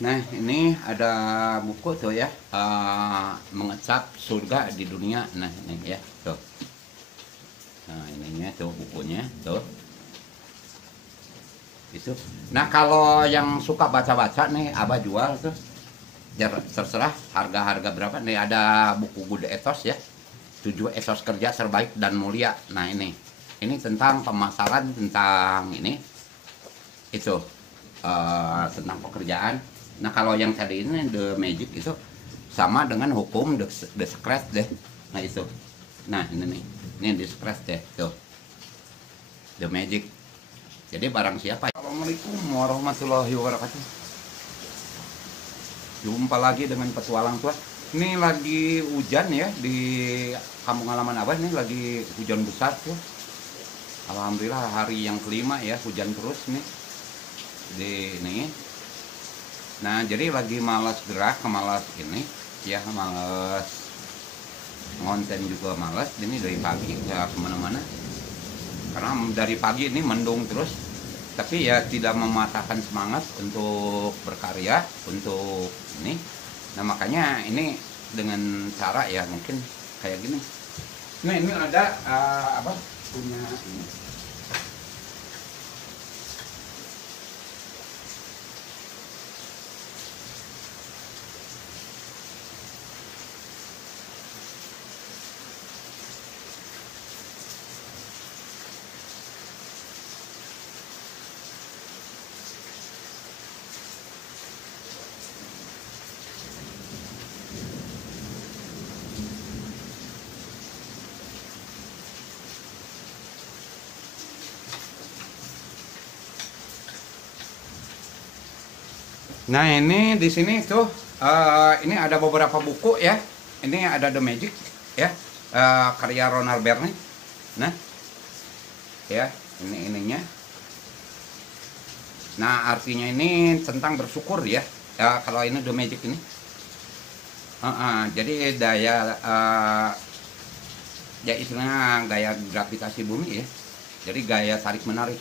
Nah, ini ada buku tuh ya, mengecap surga di dunia. Nah, ini ya, tuh. Nah, ininya tuh bukunya, tuh. Itu. Nah, kalau yang suka baca-baca nih, Abah jual tuh. Terserah harga-harga berapa. Nih ada buku Good Ethos ya. 7 etos kerja terbaik dan mulia. Nah, ini. Ini tentang pemasaran tentang ini itu tentang pekerjaan. Nah, kalau yang tadi ini The Magic itu sama dengan hukum The Secret deh. Nah, itu. Nah, ini The Secret deh tuh. The Magic. Jadi barang siapa. Assalamualaikum warahmatullahi wabarakatuh. Jumpa lagi dengan petualang tua. Ini lagi hujan ya di kampung halaman Abah, ini lagi hujan besar tuh. Alhamdulillah hari yang kelima ya hujan terus nih di ini. Nah, jadi lagi malas gerak, malas ini ya, malas ngonten juga malas. Ini dari pagi nggak kemana-mana karena dari pagi ini mendung terus, tapi ya tidak mematahkan semangat untuk berkarya untuk ini. Nah, makanya ini dengan cara ya mungkin kayak gini. Nah, ini ada apa punya ini. Nah, ini di sini tuh ini ada beberapa buku ya. Ini ada The Magic ya, karya Ronald Berney. Nah, ya ini ininya. Nah, artinya ini tentang bersyukur ya. Kalau ini The Magic ini. Jadi daya ya istilahnya gaya gravitasi bumi ya. Jadi gaya tarik menarik.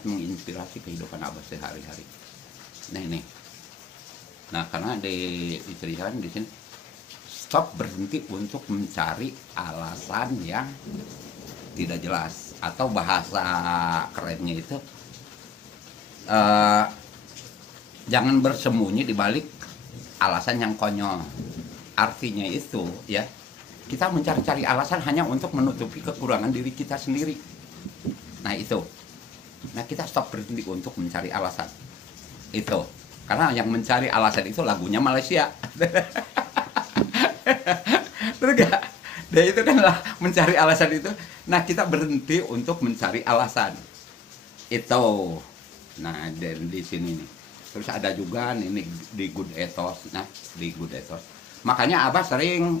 sangat menginspirasi kehidupan Abah sehari-hari. Nah ini, nah karena dituliskan di sini, stop berhenti untuk mencari alasan yang tidak jelas, atau bahasa kerennya itu jangan bersembunyi di balik alasan yang konyol. Artinya itu ya, kita mencari-cari alasan hanya untuk menutupi kekurangan diri kita sendiri. Nah itu, nah kita stop berhenti untuk mencari alasan itu, karena yang mencari alasan itu lagunya Malaysia. Terus gak? Dia itu kan lah mencari alasan itu. Nah kita berhenti untuk mencari alasan itu. Nah dan di sini nih, terus ada juga nih di Good Ethos. Nah di Good Ethos, makanya Abah sering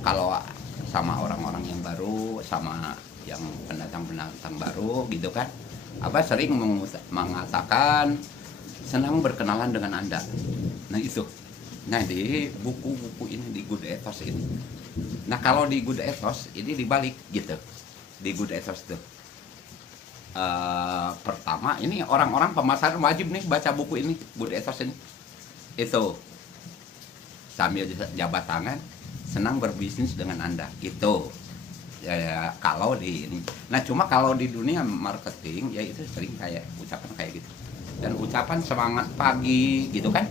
kalau sama orang-orang yang baru, sama yang pendatang-pendatang baru gitu kan, Abah sering mengatakan senang berkenalan dengan Anda. Nah itu, nah di buku-buku ini, di Good Ethos ini, nah kalau di Good Ethos ini dibalik gitu. Di Good Ethos tuh pertama ini orang-orang pemasaran wajib nih baca buku ini, Good Ethos ini. Itu sambil jabat tangan, senang berbisnis dengan Anda gitu ya, kalau di ini. Nah cuma kalau di dunia marketing ya itu sering kayak ucapan kayak gitu, dan ucapan semangat pagi gitu kan.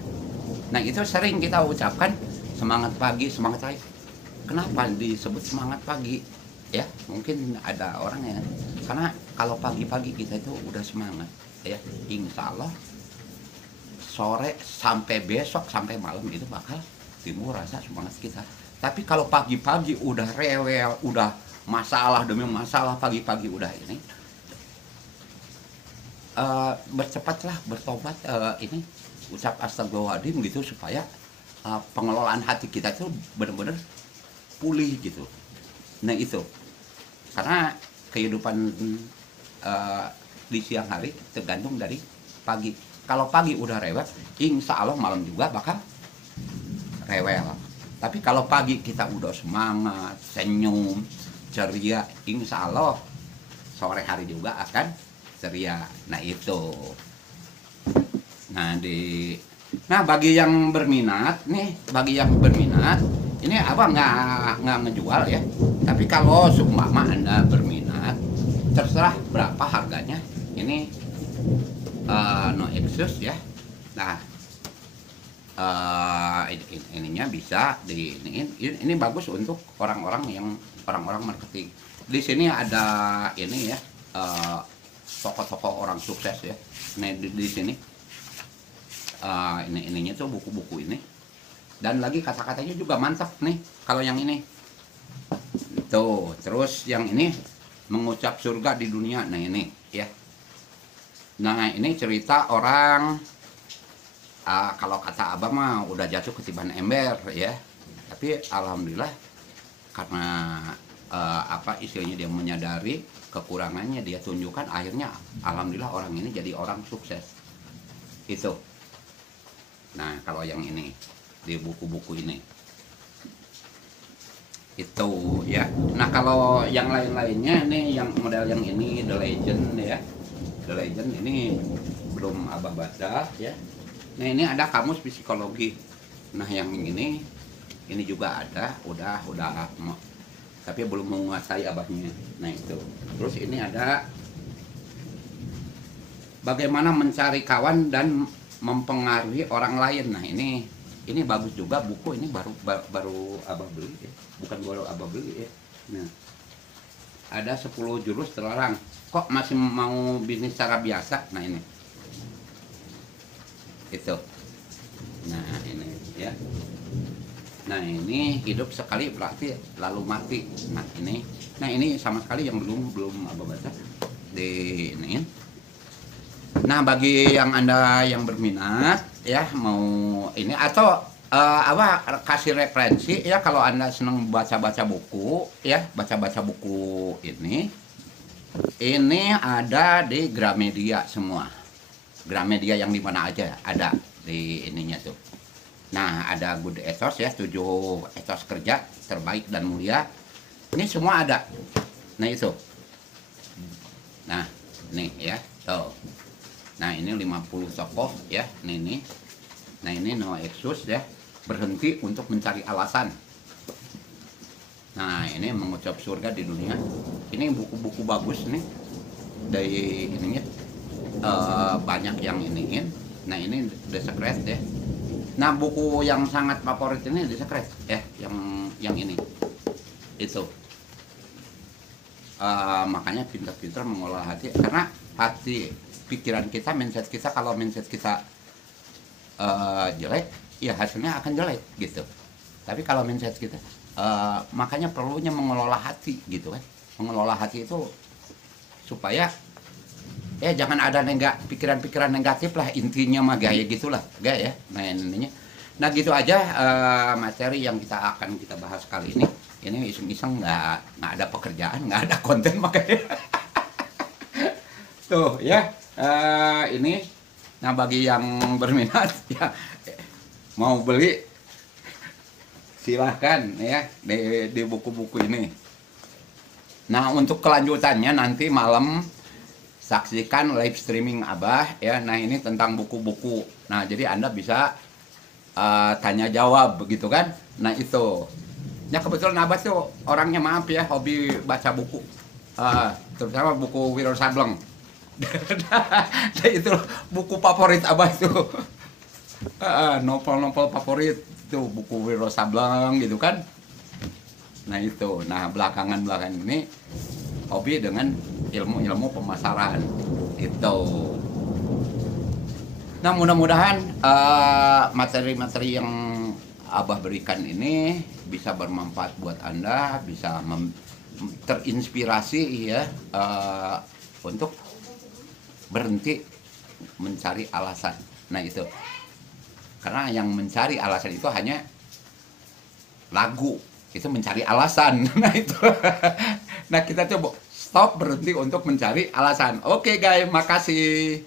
Nah itu sering kita ucapkan semangat pagi, semangat pagi. Kenapa disebut semangat pagi ya? Mungkin ada orang yang, karena kalau pagi-pagi kita itu udah semangat ya, insya Allah sore sampai besok sampai malam itu bakal timbul rasa semangat kita. Tapi kalau pagi-pagi udah rewel, udah masalah demi masalah, pagi-pagi udah ini, bercepatlah bertobat, ini ucap astagfirullahaladzim gitu, supaya pengelolaan hati kita itu benar-benar pulih gitu. Nah itu, karena kehidupan di siang hari tergantung dari pagi. Kalau pagi udah rewel, insya Allah malam juga bakal rewel. Tapi kalau pagi kita udah semangat, senyum, ceria, insya Allah sore hari juga akan ceria. Nah itu. Nah bagi yang berminat nih, ini Abah nggak ngejual ya. Tapi kalau seumpama Anda berminat, terserah berapa harganya. Ini no excuse ya. Nah ininya bisa ini bagus untuk orang-orang marketing. Di sini ada ini ya, tokoh-tokoh orang sukses ya. Nah di sini ininya tuh buku-buku ini, dan lagi kata-katanya juga mantap nih. Kalau yang ini tuh, terus yang ini mengucap surga di dunia. Nah ini ya, nah ini cerita orang, kalau kata Abah mah udah jatuh ketiban ember ya, tapi alhamdulillah karena istilahnya dia menyadari kekurangannya, dia tunjukkan, akhirnya alhamdulillah orang ini jadi orang sukses itu. Nah kalau yang ini di buku-buku ini itu ya. Nah kalau yang lain-lainnya nih, yang model yang ini The Legend ya, The Legend ini belum Abah baca ya. Nah ini ada kamus psikologi. Nah yang ini juga ada, udah tapi belum menguasai Abahnya. Nah itu. Terus ini ada bagaimana mencari kawan dan mempengaruhi orang lain. Nah ini bagus juga buku ini, baru Abah beli ya. Bukan baru Abah beli ya. Nah ada 10 jurus terlarang. Kok masih mau bisnis secara biasa? Nah ini itu. Nah ini ya. Nah ini hidup sekali berarti lalu mati. Nah ini sama sekali yang belum Abah baca di ini. Nah bagi yang Anda yang berminat ya, mau ini atau Abah kasih referensi ya, kalau Anda senang baca-baca buku ya, baca-baca buku ini ada di Gramedia semua. Gramedia yang di mana aja ada di ininya tuh. Nah ada Good Ethos ya, 7 ethos kerja terbaik dan mulia. Ini semua ada. Nah itu. Nah nih ya tuh. Nah ini 50 tokoh ya nih. Nah ini no excuse ya, berhenti untuk mencari alasan. Nah ini mengucap surga di dunia. Ini buku-buku bagus nih dari ininya, banyak yang iniin. Nah ini The Secret ya. Nah buku yang sangat favorit ini The Secret ya, yang ini itu. Makanya pintar-pintar mengolah hati, karena hati, pikiran kita, mindset kita, kalau mindset kita jelek, ya hasilnya akan jelek gitu. Tapi kalau mindset kita, makanya perlunya mengelola hati gitu kan. Mengelola hati itu supaya jangan ada pikiran-pikiran negatif lah, intinya mah gaya gitulah, gaya ya. Nah ininya, nah gitu aja materi yang akan kita bahas kali ini. Ini iseng-iseng, nggak ada pekerjaan, nggak ada konten makanya. Tuh ya, ini. Nah bagi yang berminat ya mau beli silahkan ya di buku-buku ini. Nah untuk kelanjutannya nanti malam saksikan live streaming Abah ya. Nah ini tentang buku-buku. Nah jadi Anda bisa tanya jawab begitu kan. Nah itu ya, kebetulan Abah tuh orangnya, maaf ya, hobi baca buku, terutama buku Wiro Sableng. Itu buku favorit Abah itu. Novel-novel favorit tuh buku Wiro Sableng gitu kan. Nah itu, nah belakangan ini hobi dengan ilmu pemasaran itu. Nah mudah-mudahan materi-materi yang Abah berikan ini bisa bermanfaat buat Anda, bisa terinspirasi ya, untuk berhenti mencari alasan. Nah itu, karena yang mencari alasan itu hanya lagu, itu mencari alasan. Nah itu, nah kita coba stop, berhenti untuk mencari alasan. Oke guys, makasih.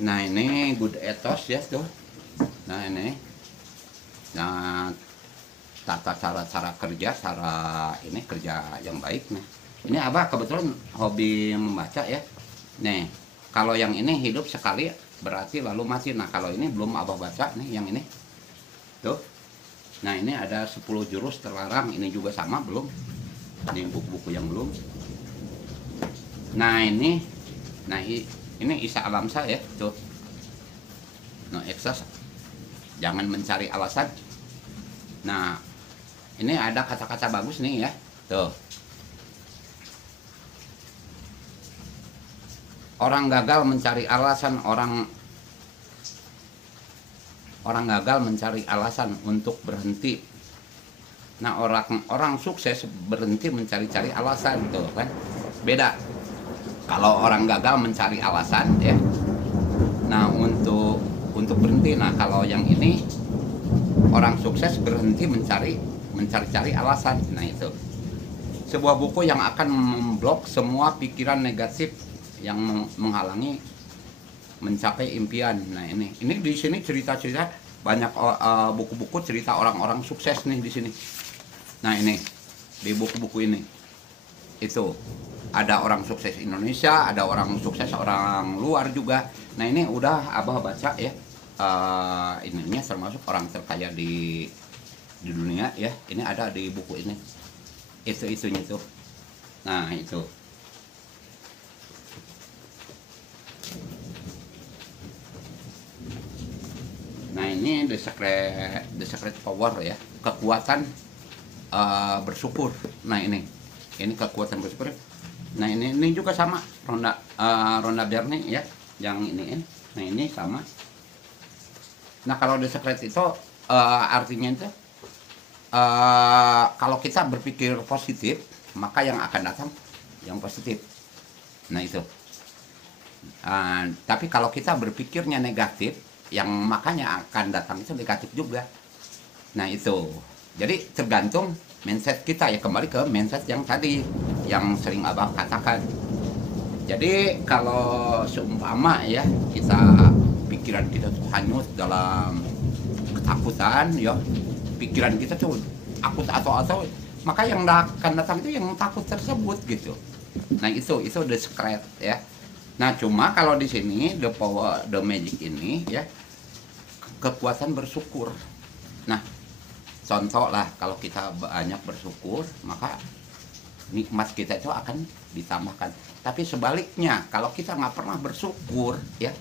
Nah ini good ethos ya tuh. Nah ini, nah tata cara kerja, cara ini kerja yang baik. Nah ini abah kebetulan hobi membaca ya. Nih kalau yang ini hidup sekali berarti lalu mati. Nah kalau ini belum abah baca nih, yang ini tuh. Nah ini ada 10 jurus terlarang, ini juga sama belum. Ini buku-buku yang belum. Nah ini, nah ini Isa Alamsa ya tuh. No excess, jangan mencari alasan. Nah ini ada kata-kata bagus nih ya tuh. Orang gagal mencari alasan, orang gagal mencari alasan untuk berhenti. Nah orang sukses berhenti mencari-cari alasan tuh kan beda. Kalau orang gagal mencari alasan ya, nah untuk berhenti. Nah kalau yang ini orang sukses berhenti mencari-cari alasan. Nah itu sebuah buku yang akan memblok semua pikiran negatif yang menghalangi mencapai impian. Nah ini di sini cerita-cerita banyak, buku-buku cerita orang-orang sukses nih di sini. Nah ini di buku-buku ini itu ada orang sukses Indonesia, ada orang sukses orang luar juga. Nah ini udah abah baca ya, ininya termasuk orang terkaya di dunia ya. Ini ada di buku ini, itunya tuh. Nah itu. Nah ini the secret power ya, kekuatan bersyukur. Nah ini kekuatan bersyukur. Nah ini juga sama Rhonda Byrne ya, yang ini. Nah ini sama. Nah kalau the secret itu artinya itu kalau kita berpikir positif, maka yang akan datang yang positif. Nah itu. Tapi kalau kita berpikirnya negatif, yang makanya akan datang itu negatif juga. Nah itu, jadi tergantung mindset kita ya, kembali ke mindset yang tadi yang sering abah katakan. Jadi kalau seumpama ya kita pikiran kita tuh hanyut dalam ketakutan ya, pikiran kita tuh takut atau maka yang akan datang itu yang takut tersebut gitu. Nah itu the secret ya. Nah cuma kalau di sini the power, the magic ini ya, kekuatan bersyukur. Nah contoh lah, kalau kita banyak bersyukur maka nikmat kita itu akan ditambahkan. Tapi sebaliknya kalau kita nggak pernah bersyukur ya,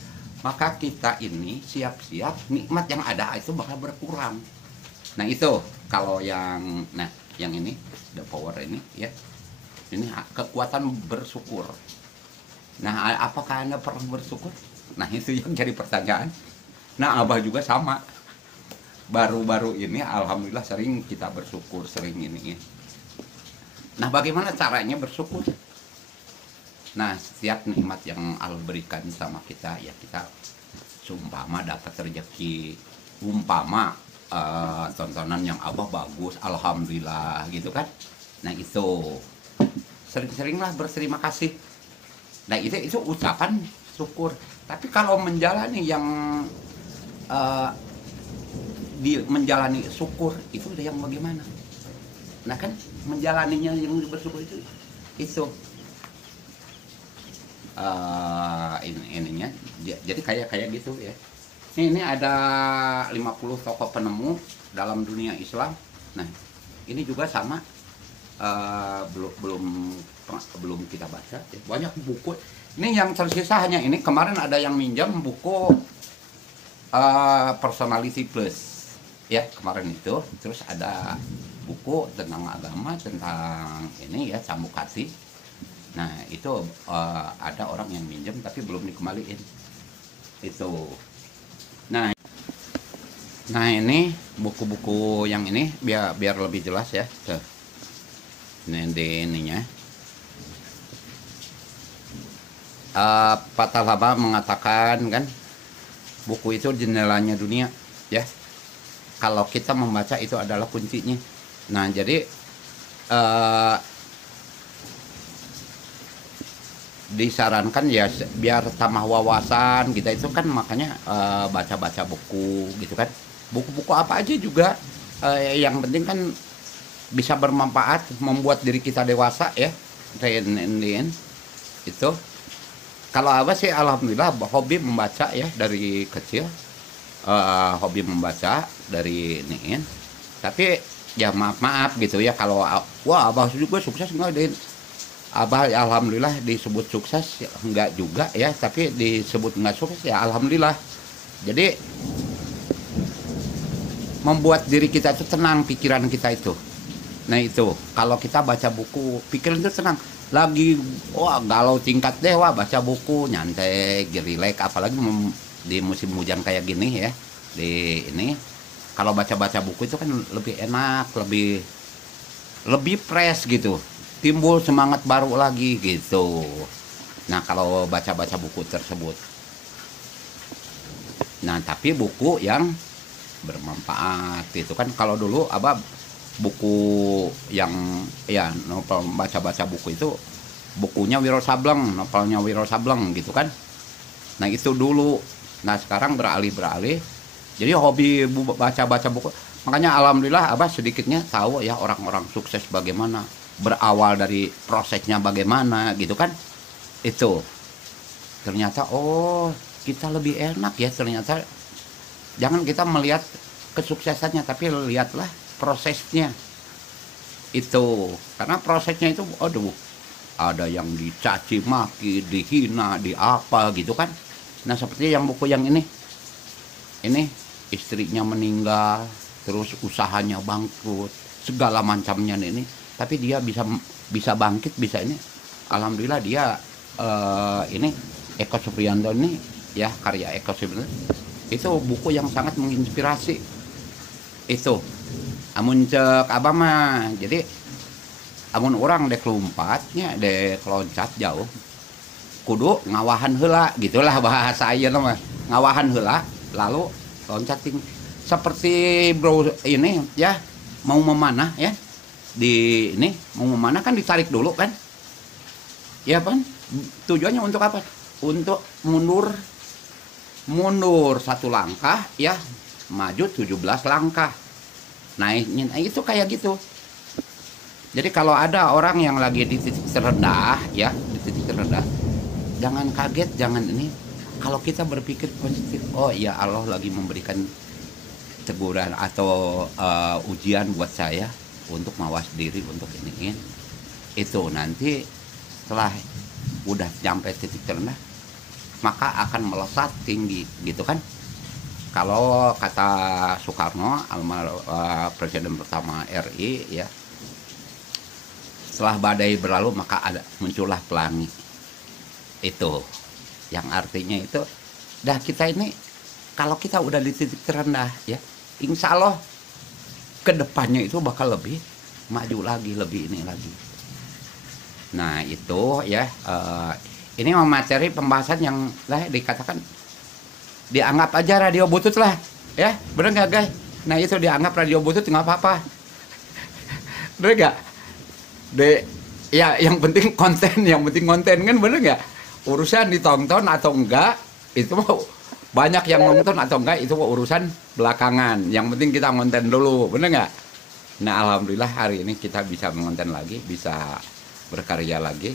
maka kita ini siap-siap nikmat yang ada itu bakal berkurang. Nah itu kalau yang ini the power ini ya, ini kekuatan bersyukur. Nah apakah Anda pernah bersyukur? Nah itu yang jadi pertanyaan. Nah abah juga sama, baru-baru ini alhamdulillah sering kita bersyukur, sering ini. Nah bagaimana caranya bersyukur? Nah setiap nikmat yang Allah berikan sama kita ya, kita seumpama dapat rezeki, umpama tontonan yang abah bagus, alhamdulillah gitu kan. Nah itu sering-seringlah berterima kasih. Nah itu ucapan syukur. Tapi kalau menjalani yang menjalani syukur itu udah yang bagaimana? Nah kan menjalaninya yang bersyukur itu ininya jadi kayak gitu ya. Ini ada 50 tokoh penemu dalam dunia Islam. Nah ini juga sama, belum kita baca ya. Banyak buku ini yang tersisa hanya ini. Kemarin ada yang minjam buku Personality Plus ya kemarin itu. Terus ada buku tentang agama, tentang ini ya, cambuk hati. Nah itu ada orang yang minjem tapi belum dikembaliin itu. Nah ini buku-buku yang ini biar lebih jelas ya. Tuh. Ini ininya. Patah Lama mengatakan kan, buku itu jendelanya dunia ya. Kalau kita membaca itu adalah kuncinya. Nah jadi disarankan ya biar tambah wawasan kita itu kan, makanya baca-baca buku gitu kan, buku-buku apa aja juga, yang penting kan bisa bermanfaat membuat diri kita dewasa ya. In itu kalau apa sih, alhamdulillah hobi membaca ya dari kecil, hobi membaca dari iniin. Tapi ya maaf gitu ya kalau wah abah juga sukses enggak, Din? Abah alhamdulillah disebut sukses enggak juga ya, tapi disebut enggak sukses ya alhamdulillah. Jadi membuat diri kita itu tenang, pikiran kita itu. Nah itu kalau kita baca buku pikiran itu tenang. Lagi wah galau tingkat deh, wah baca buku nyantai, rileks, apalagi di musim hujan kayak gini ya. Di ini kalau baca-baca buku itu kan lebih enak, lebih fresh gitu, timbul semangat baru lagi gitu. Nah kalau baca-baca buku tersebut, nah tapi buku yang bermanfaat itu kan. Kalau dulu abah buku yang ya novel, baca-baca buku itu bukunya Wiro Sableng, novelnya Wiro Sableng gitu kan. Nah itu dulu. Nah sekarang beralih jadi hobi baca-baca buku. Makanya alhamdulillah abah sedikitnya tahu ya orang-orang sukses bagaimana, berawal dari prosesnya bagaimana gitu kan. Itu ternyata oh kita lebih enak ya, ternyata jangan kita melihat kesuksesannya tapi lihatlah prosesnya itu. Karena prosesnya itu aduh, ada yang dicaci maki, dihina, di apa gitu kan. Nah seperti yang buku yang ini istrinya meninggal, terus usahanya bangkrut, segala macamnya ini, tapi dia bisa bangkit, bisa ini. Alhamdulillah dia ini Eko Supriyanto ini ya, karya Eko Supriyanto itu buku yang sangat menginspirasi itu. Amun cek abah mah, jadi amun orang dek lompatnya, dek loncat jauh, kudu ngawahan heula gitulah bahasa ayeuna mah, ngawahan heula lalu loncat tinggi. Seperti bro ini ya, mau memanah ya, di ini mau memanah kan ditarik dulu kan ya kan, tujuannya untuk apa? Untuk mundur satu langkah ya, maju 17 langkah. Nah itu kayak gitu. Jadi kalau ada orang yang lagi di titik terendah ya, di titik terendah, jangan kaget, jangan ini. Kalau kita berpikir positif, oh ya Allah lagi memberikan teguran atau ujian buat saya untuk mawas diri, untuk iniin. Itu nanti setelah udah sampai titik terendah, maka akan melesat tinggi gitu kan. Kalau kata Soekarno, presiden pertama RI ya, setelah badai berlalu maka muncullah pelangi. Itu yang artinya itu dah kita ini kalau kita udah di titik terendah ya, insya Allah kedepannya itu bakal lebih maju lagi, lebih ini lagi. Nah itu ya, ini materi pembahasan yang lah dikatakan dianggap aja radio butut lah ya, bener nggak guys? Nah itu dianggap radio butut nggak apa-apa, bener nggak? Ya yang penting konten kan, bener nggak? Urusan ditonton atau enggak itu banyak yang nonton atau enggak itu urusan belakangan. Yang penting kita konten dulu, bener nggak? Nah alhamdulillah hari ini kita bisa mengonten lagi, bisa berkarya lagi,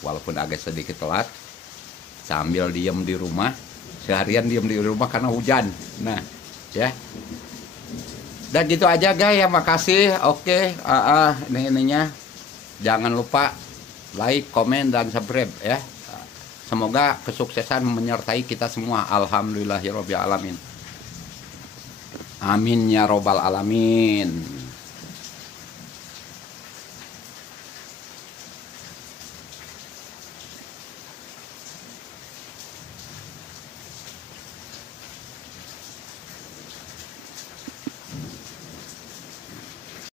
walaupun agak sedikit telat, sambil diem di rumah, seharian diem di rumah karena hujan. Nah ya, dan gitu aja guys ya, makasih. Oke, ininya jangan lupa like, komen, dan subscribe ya. Semoga kesuksesan menyertai kita semua. Alhamdulillahirobbil alamin. Amin ya robbal alamin.